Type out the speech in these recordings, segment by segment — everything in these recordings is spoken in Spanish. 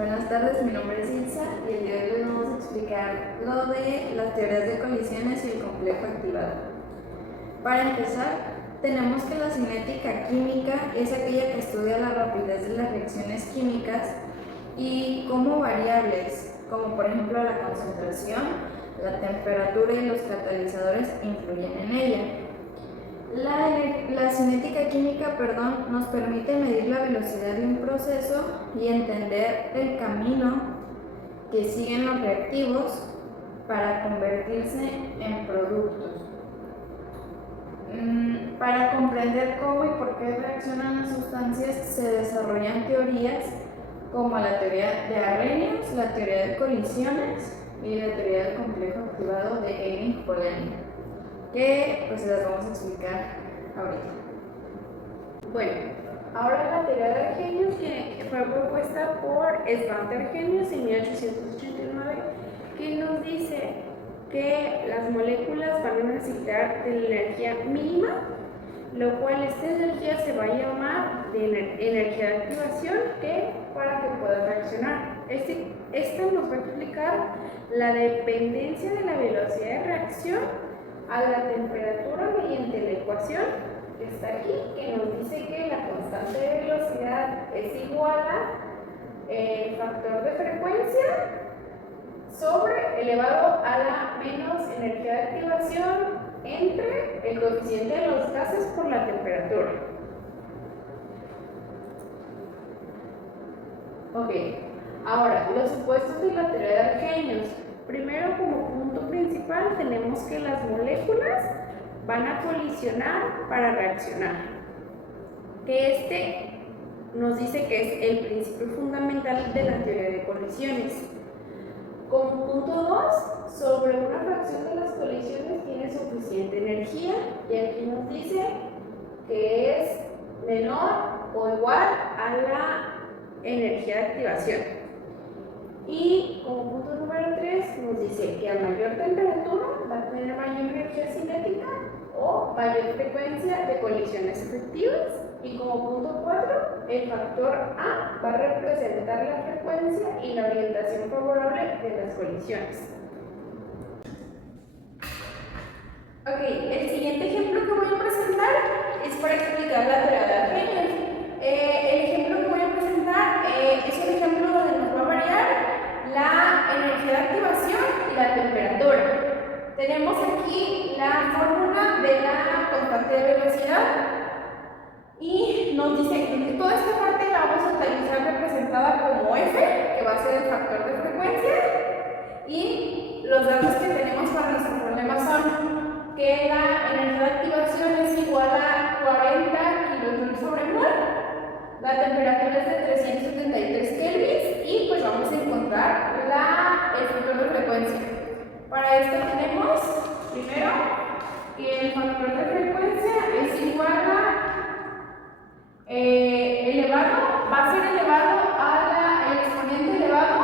Buenas tardes, mi nombre es Ilsa y el día de hoy les vamos a explicar lo de las teorías de colisiones y el complejo activado. Para empezar, tenemos que la cinética química es aquella que estudia la rapidez de las reacciones químicas y cómo variables, como por ejemplo la concentración, la temperatura y los catalizadores influyen en ella. La cinética química, nos permite medir la velocidad de un proceso y entender el camino que siguen los reactivos para convertirse en productos. Para comprender cómo y por qué reaccionan las sustancias se desarrollan teorías como la teoría de Arrhenius, la teoría de colisiones y la teoría del complejo activado de Eiling-Polanyi, que pues las vamos a explicar ahorita. Bueno, ahora la teoría de Arrhenius, que fue propuesta por Svante Arrhenius en 1889, que nos dice que las moléculas van a necesitar de la energía mínima, lo cual esta energía se va a llamar de energía de activación para que pueda reaccionar. Esta nos va a explicar la dependencia de la velocidad de reacción a la temperatura mediante la ecuación que está aquí, que nos dice que la constante de velocidad es igual a el factor de frecuencia elevado a la menos energía de activación entre el coeficiente de los gases por la temperatura. Ok, ahora los supuestos de la teoría de Arrhenius. Primero, como punto principal, tenemos que las moléculas van a colisionar para reaccionar. Que nos dice que es el principio fundamental de la teoría de colisiones. Como punto 2, sobre una fracción de las colisiones tiene suficiente energía, y aquí nos dice que es menor o igual a la energía de activación. Y como punto número 3 nos dice que a mayor temperatura va a tener mayor energía cinética o mayor frecuencia de colisiones efectivas. Y como punto 4, el factor A va a representar la frecuencia y la orientación favorable de las colisiones. Ok, el siguiente ejemplo que voy a presentar es para explicar la teoría de Arrhenius. El ejemplo que voy a presentar es un ejemplo donde nos va a variar la energía de activación y la temperatura. Tenemos aquí la fórmula de la constante de velocidad y nos dice que toda esta parte la vamos a utilizar representada como F, que va a ser el factor de frecuencia, y los datos que tenemos para nuestro problema son que la energía de activación es igual a 40 kJ/mol, la temperatura es de 373 kelvins y pues vamos a encontrar el factor de frecuencia. Para esto tenemos primero que el factor de frecuencia es igual a va a ser elevado al exponente elevado.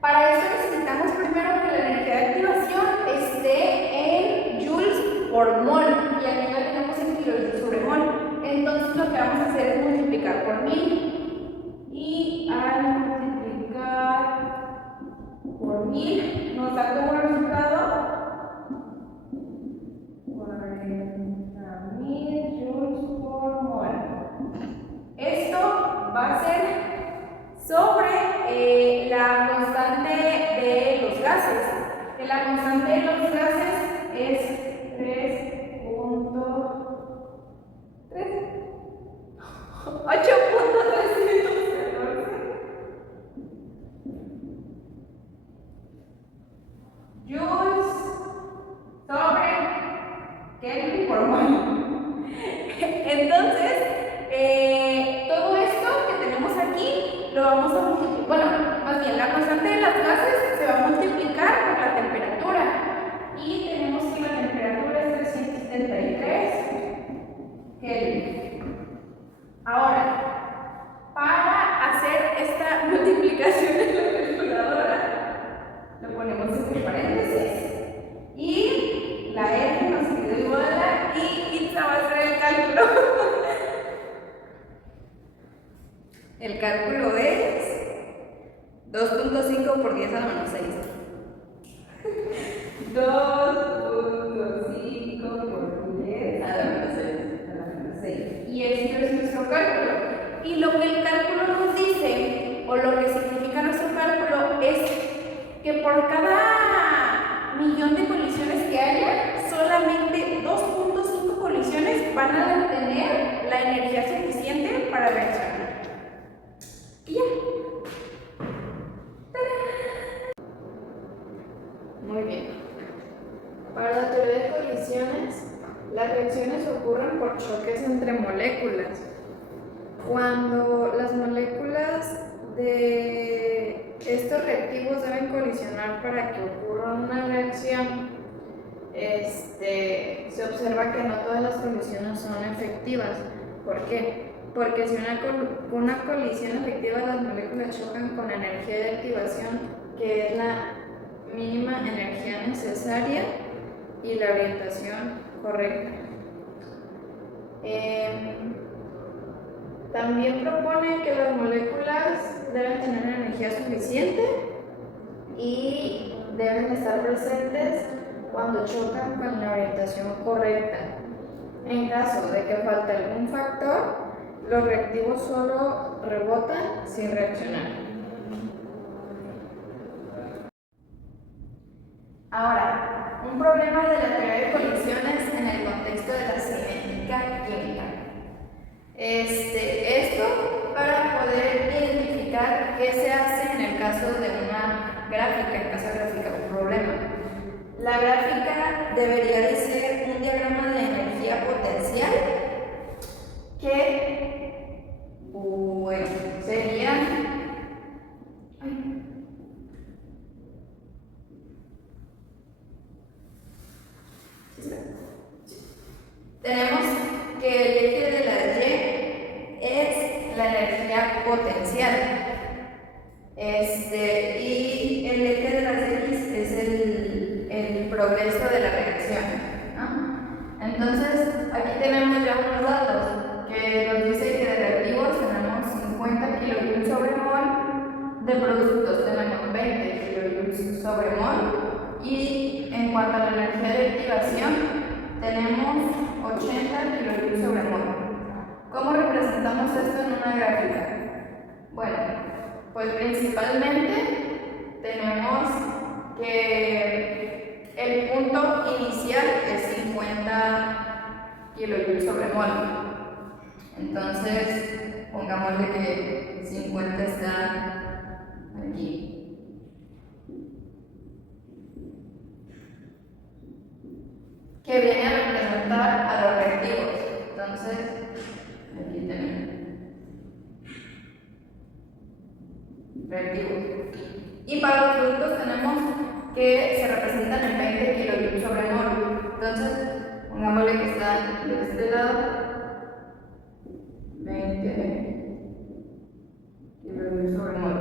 Para eso necesitamos primero que la energía de activación esté en joules por mol, y aquí la tenemos en kJ/mol. Entonces lo que vamos a hacer es multiplicar por 1000, y al multiplicar por 1000 nos da como resultado 40.000 joules por mol. Esto va a ser sobre la constante de los gases. La constante de los gases es 8.314 joules sobre Kelvin por mol. Entonces, todo esto que tenemos aquí lo vamos a multiplicar. Bueno, más bien, la constante de los gases se va a multiplicar por la temperatura. Y tenemos que la temperatura es 373 Kelvin. Ahora, para hacer esta multiplicación en la calculadora, lo ponemos entre paréntesis y la F nos queda igual a y Itza va a hacer el cálculo. El cálculo es 2.5 por 10 a la menos 6. 2.5 por 10 a la menos 6. Y esto es nuestro cálculo. Y lo que el cálculo nos dice, o lo que significa nuestro cálculo, es que por cada millón de colisiones que haya, solamente 2.5 colisiones van a tener la energía suficiente para reaccionar. Y ya. Muy bien. Para la teoría de colisiones, las reacciones ocurren por choques entre moléculas. Cuando las moléculas de estos reactivos deben colisionar para que ocurra una reacción, se observa que no todas las colisiones son efectivas. ¿Por qué? Porque si una colisión efectiva, las moléculas chocan con energía de activación, que es la mínima energía necesaria y la orientación correcta. También propone que las moléculas deben tener energía suficiente y deben estar presentes cuando chocan con la orientación correcta. En caso de que falte algún factor, los reactivos solo rebotan sin reaccionar. Ahora, un problema de la teoría de colisiones en el contexto de la cinética química. Esto para poder identificar qué se hace en el caso de una gráfica, en caso de gráfica, un problema. La gráfica debería de ser un diagrama de energía potencial que, bueno, serían tenemos que el eje de la Y es la energía potencial. Y el eje de las X es el progreso de la reacción, ¿no? Entonces, aquí tenemos ya unos datos que nos dice que de reactivos tenemos 50 kilojoules sobre mol, de productos tenemos 20 kilojoules sobre mol, y en cuanto a la energía de activación, tenemos 80 kilojoules sobre mol. ¿Cómo representamos esto en una gráfica? Bueno, pues principalmente tenemos que el punto inicial es 50 kilojoules sobre mol. Entonces, pongámosle que 50 está aquí. Que viene a representar a los reactivos. Entonces, aquí tenemos reactivos. Y para los productos tenemos que se representan en 20 kilojoules sobre mol. Entonces, pongámosle que está de este lado 20 kilojoules sobre mol.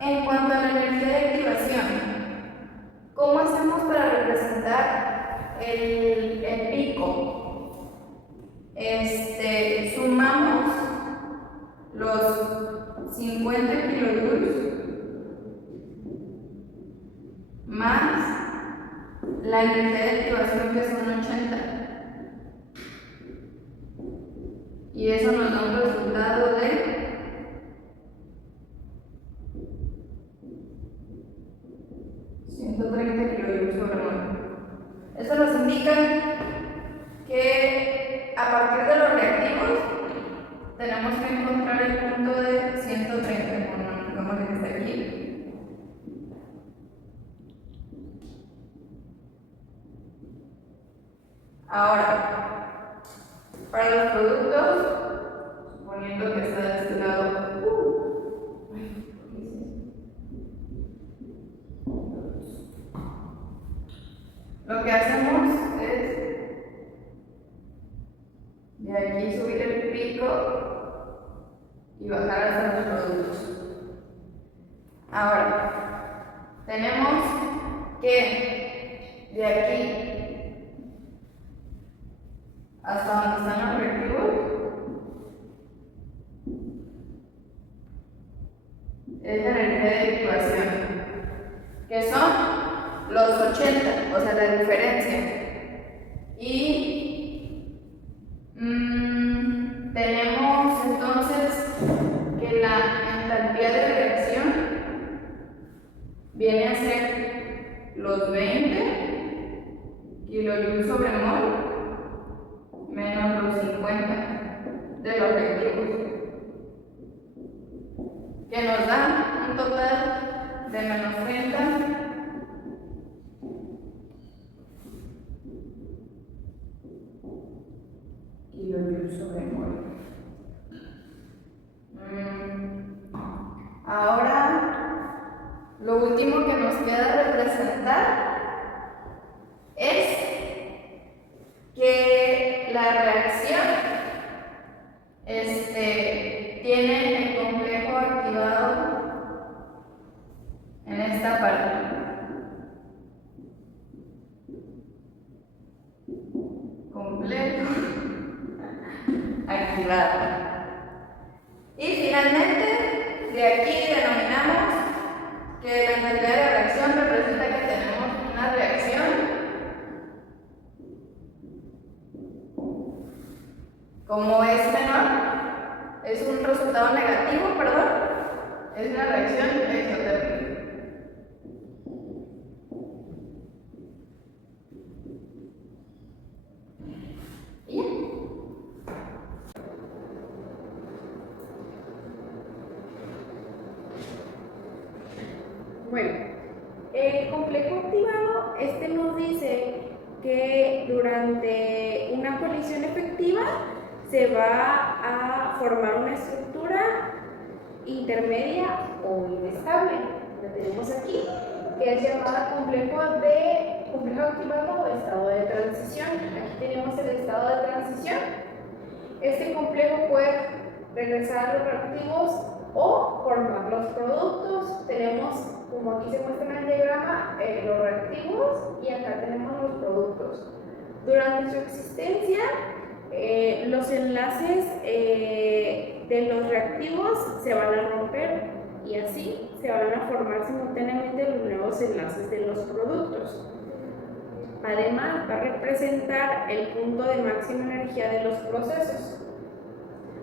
En cuanto a la energía de activación, ¿cómo hacemos para representar el pico? Sumamos los 50 kilojoules más la energía de activación, que son 80, y eso nos da un resultado de 130 kilojoules sobre mol. Eso nos indica que a partir de los reactivos tenemos que encontrar el punto de 130, como que está aquí. Ahora, para los productos, suponiendo que está de este lado, lo que hacemos es de aquí subir el pico y bajar hasta los productos. Ahora, tenemos que de aquí hasta donde están los reactivos es la energía de activación, que son los 80, o sea, la diferencia. Y tenemos entonces que la entalpía de reacción viene a ser los 20 kilojoules sobre mol menos los 50 de los reactivos, que nos da un total de menos 30 kilojoules sobre mol. Ahora, lo último que nos queda representar es que la reacción tiene el complejo activado en esta parte. Complejo activado. Y finalmente, de aquí denominamos que la entalpía de reacción representa que tenemos una reacción como es menor, es un resultado negativo, perdón, es una reacción exotérmica. ¿Y ya? Bueno, el complejo activado, nos dice que durante una colisión efectiva se va a formar una estructura intermedia o inestable. La tenemos aquí, que es llamada complejo activado o estado de transición. Aquí tenemos el estado de transición. Este complejo puede regresar a los reactivos o formar los productos. Tenemos, como aquí se muestra en el diagrama, los reactivos y acá tenemos los productos. Durante su existencia, los enlaces de los reactivos se van a romper y así se van a formar simultáneamente los nuevos enlaces de los productos. Además, va a representar el punto de máxima energía de los procesos.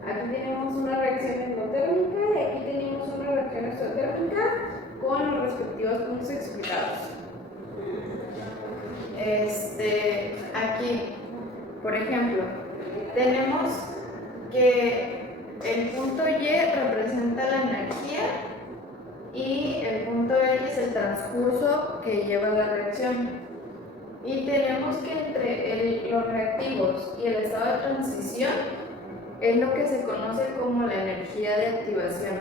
Aquí tenemos una reacción endotérmica y aquí tenemos una reacción exotérmica con los respectivos puntos explicados. Aquí, por ejemplo, tenemos que el punto Y representa la energía y el punto X es el transcurso que lleva la reacción. Y tenemos que entre los reactivos y el estado de transición es lo que se conoce como la energía de activación.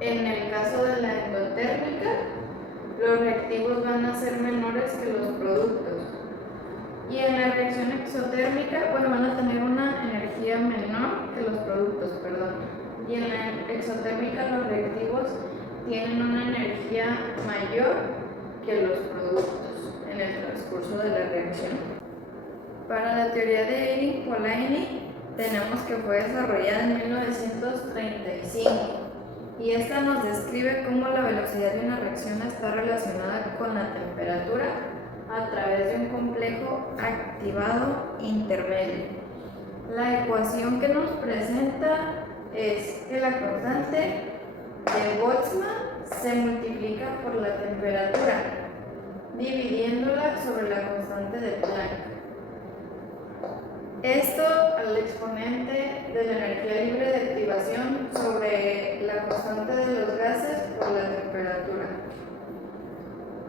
En el caso de la endotérmica, los reactivos van a ser menores que los productos. Y en la reacción exotérmica, van a tener una energía menor que los productos, Y en la exotérmica los reactivos tienen una energía mayor que los productos en el transcurso de la reacción. Para la teoría de Eiring-Polanyi tenemos que fue desarrollada en 1935 y esta nos describe cómo la velocidad de una reacción está relacionada con la temperatura a través de un complejo activado intermedio. La ecuación que nos presenta es que la constante de Boltzmann se multiplica por la temperatura, dividiéndola sobre la constante de Planck. Esto al exponente de la energía libre de activación sobre la constante de los gases por la temperatura.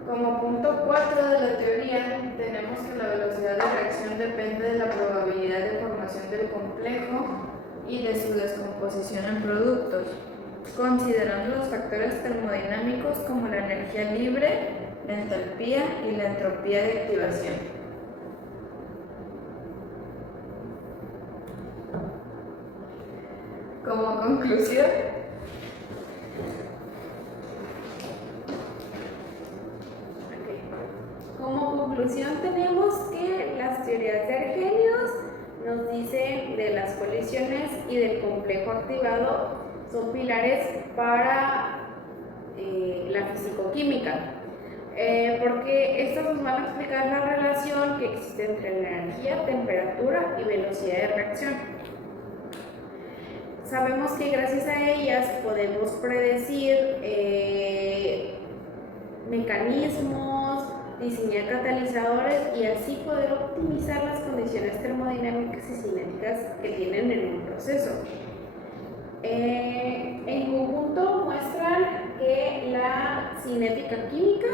Como punto 4 de la teoría, tenemos que la velocidad de reacción depende de la probabilidad de formación del complejo y de su descomposición en productos, considerando los factores termodinámicos como la energía libre, la entalpía y la entropía de activación. Como conclusión, tenemos que las teorías de Arrhenius nos dicen de las colisiones y del complejo activado son pilares para la fisicoquímica, porque estos nos van a explicar la relación que existe entre la energía, temperatura y velocidad de reacción. Sabemos que gracias a ellas podemos predecir mecanismos, diseñar catalizadores y así poder optimizar las condiciones termodinámicas y cinéticas que tienen en un proceso. En conjunto muestran que la cinética química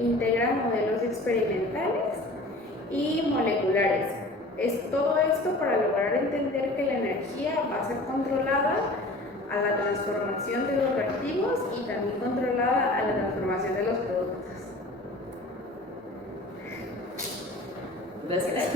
integra modelos experimentales y moleculares. Es todo esto para lograr entender que la energía va a ser controlada a la transformación de los reactivos y también controlada a la transformación de los productos. Gracias.